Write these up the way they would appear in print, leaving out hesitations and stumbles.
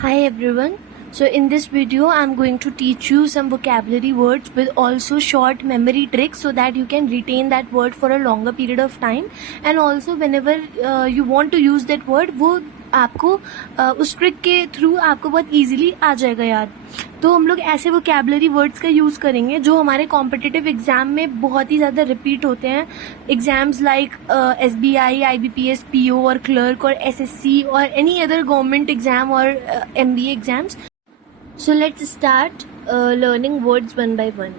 Hi everyone. So in this video I'm going to teach you some vocabulary words with also short memory tricks so that you can retain that word for a longer period of time, and also whenever you want to use that word वो आपको उस trick के through आपको बहुत easily आ जाएगा याद। तो हम लोग ऐसे वोकैबुलरी वर्ड्स का यूज़ करेंगे जो हमारे कॉम्पिटिटिव एग्जाम में बहुत ही ज़्यादा रिपीट होते हैं। Exams like SBI, IBPS, PO और क्लर्क और SSC और एनी अदर गवर्नमेंट एग्जाम और MBA exams. So let's start learning words one by one.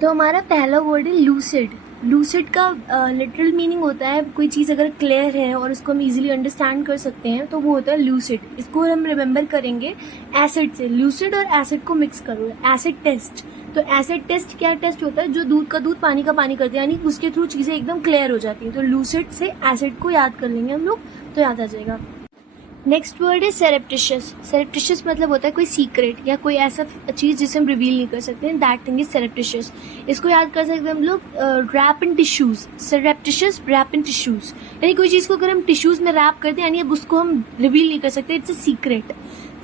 तो हमारा पहला वर्ड है लूसिड। लूसिड का लिटरल मीनिंग होता है कोई चीज़ अगर क्लियर है और उसको हम इजीली अंडरस्टैंड कर सकते हैं तो वो होता है लूसिड। इसको हम रिमेंबर करेंगे एसिड से। लूसिड और एसिड को मिक्स करो, एसिड टेस्ट। तो एसिड टेस्ट क्या टेस्ट होता है? जो दूध का दूध पानी का पानी करते हैं, यानी उसके थ्रू चीज़ें एकदम क्लियर हो जाती हैं। तो लूसिड से एसिड को याद कर लेंगे हम लोग तो याद आ जाएगा। नेक्स्ट वर्ड है सेरेप्टिशियस। सेरेप्टिशियस मतलब होता है कोई सीक्रेट या कोई ऐसा चीज जिसे हम रिवील नहीं कर सकते हैं, दैट थिंग इज सेरेप्टिशियस। इसको याद कर सकते हैं हम लोग wrap in tissues. Surreptitious wrap in tissues, यानी कोई चीज को अगर हम टिश्यूज में रैप करते हैं यानी अब उसको हम रिवील नहीं कर सकते, इट्स अ सीक्रेट।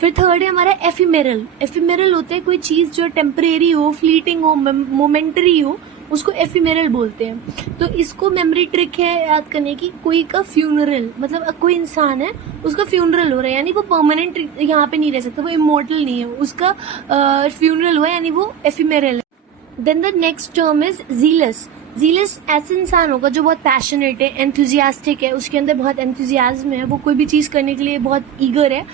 फिर थर्ड है हमारा एफिमेरल। एफिमेरल होता है कोई चीज जो टेम्परेरी हो, फ्लीटिंग हो, मोमेंटरी हो, उसको एफिमेरल बोलते हैं। तो इसको मेमोरी ट्रिक है याद करने की। कोई का फ्यूनरल मतलब कोई इंसान है उसका फ्यूनरल हो रहा है यानी वो परमानेंट यहाँ पे नहीं रह सकता, वो इमोर्टल नहीं है, उसका फ्यूनरल हुआ यानी वो एफिमेरल है। Then the next term is jealous. Jealous ऐसे इंसान होगा जो बहुत पैशनेट है, एंथुजियास्टिक है, उसके अंदर बहुत एंथुजियाज्म है, वो कोई भी चीज करने के लिए बहुत ईगर है।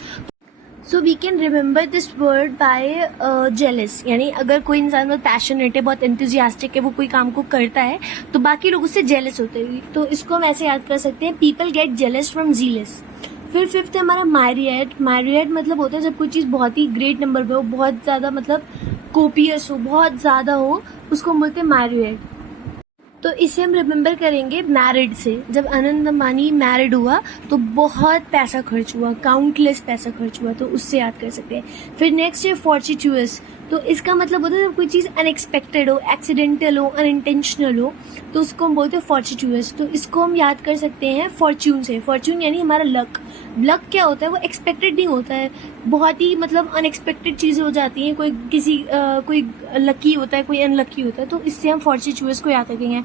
So we can remember this word by jealous, यानी अगर कोई इंसान बहुत पैशनेट है, बहुत एंथुजियास्टिक है, वो कोई काम को करता है तो बाकी लोग उससे जेलस होते हैं। तो इसको हम ऐसे याद कर सकते हैं, people get jealous from jealous. फिर फिफ्थ है हमारा मायरिएट। मायरिएट मतलब होता है जब कोई चीज़ बहुत ही ग्रेट नंबर पे हो, बहुत ज़्यादा मतलब कोपियस हो, बहुत ज़्यादा हो, उसको हम बोलते हैं मायरिएट। तो इसे हम रिमेंबर करेंगे मैरिड से। जब अनंत अंबानी मैरिड हुआ तो बहुत पैसा खर्च हुआ, काउंटलेस पैसा खर्च हुआ, तो उससे याद कर सकते हैं। फिर नेक्स्ट है फॉर्चुटस। तो इसका मतलब होता है जब कोई चीज़ अनएक्सपेक्टेड हो, एक्सीडेंटल हो, अनइंटेंशनल हो, तो उसको हम बोलते हैं फॉर्चुटस। तो इसको हम याद कर सकते हैं फॉर्च्यून से। फॉर्च्यून यानी हमारा लक। लक क्या होता है? वो एक्सपेक्टेड नहीं होता है, बहुत ही मतलब अनएक्सपेक्टेड चीज़ें हो जाती हैं। कोई लकी होता है, कोई अनलकी होता है, तो इससे हम फॉर्चुटस को याद रखेंगे।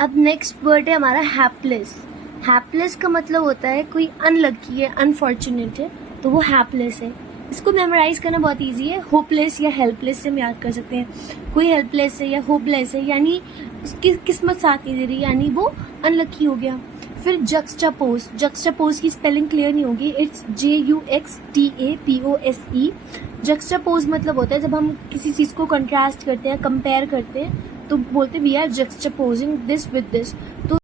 अब नेक्स्ट वर्ड है हमारा हैपलेस। हैपलेस का मतलब होता है कोई अनलकी है, अनफॉर्चुनेट है, तो वो हैपलेस है। इसको मेमोराइज करना बहुत इजी है। होपलेस या हेल्पलेस से हम याद कर सकते हैं। कोई हेल्पलेस है या होपलेस है यानी उसकी किस्मत साथ नहीं दे रही, यानी वो अनलकी हो गया। फिर जक्सटापोज। जक्सटापोज की स्पेलिंग क्लियर नहीं होगी, इट्स JUXTAPOSE। जक्सटापोज मतलब होता है जब हम किसी चीज को कंट्रास्ट करते हैं, कंपेयर करते हैं, तो बोलते हैं we are juxtaposing this with this. तो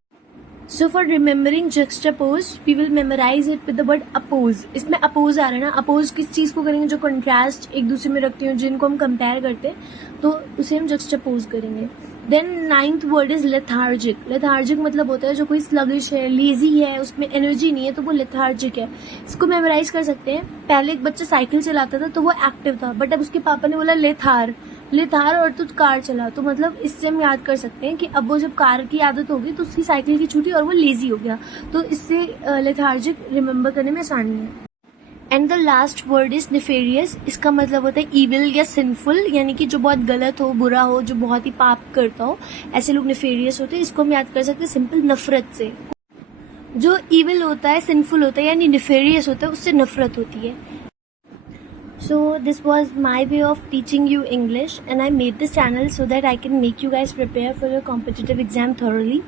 so for remembering juxtapose we will memorise it with the word appose. इसमें अपोज आ रहा है ना, अपोज किस चीज को करेंगे? जो कंट्रास्ट एक दूसरे में रखते हैं, जिनको हम कंपेयर करते हैं, तो उसे हम जक्सटापोज करेंगे। Then ninth word is lethargic. Lethargic मतलब होता है जो कोई स्लगिश है, लेजी है, उसमें एनर्जी नहीं है, तो वो लेथार्जिक है। इसको मेमोराइज कर सकते हैं। पहले एक बच्चा साइकिल चलाता था तो वो एक्टिव था, बट अब उसके पापा ने बोला लेथार, लेथार और तुझ कार चला, तो मतलब इससे हम याद कर सकते हैं कि अब वो जब कार की आदत होगी तो उसकी साइकिल की छूटी और वो लेजी हो गया, तो इससे लेथार्जिक रिमेंबर करने में आसानी है। And the last word is nefarious. इसका मतलब होता है इविल या सिंफुल, यानी कि जो बहुत गलत हो, बुरा हो, जो बहुत ही पाप करता हो, ऐसे लोग नेफेरियस होते हैं। इसको हम याद कर सकते हैं सिंपल नफरत से। जो इविल होता है, सिंफुल होता है यानी नेफेरियस होता है, उससे नफरत होती है। So this was my way of teaching you English, and I made this channel so that I can make you guys prepare for your competitive exam thoroughly.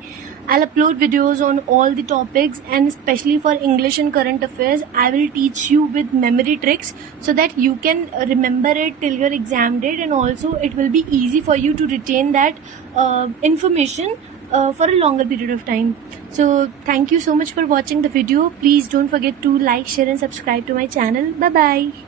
I'll upload videos on all the topics, and especially for English and current affairs I will teach you with memory tricks so that you can remember it till your exam date, and also it will be easy for you to retain that information for a longer period of time. So thank you so much for watching the video. Please don't forget to like, share and subscribe to my channel. Bye bye.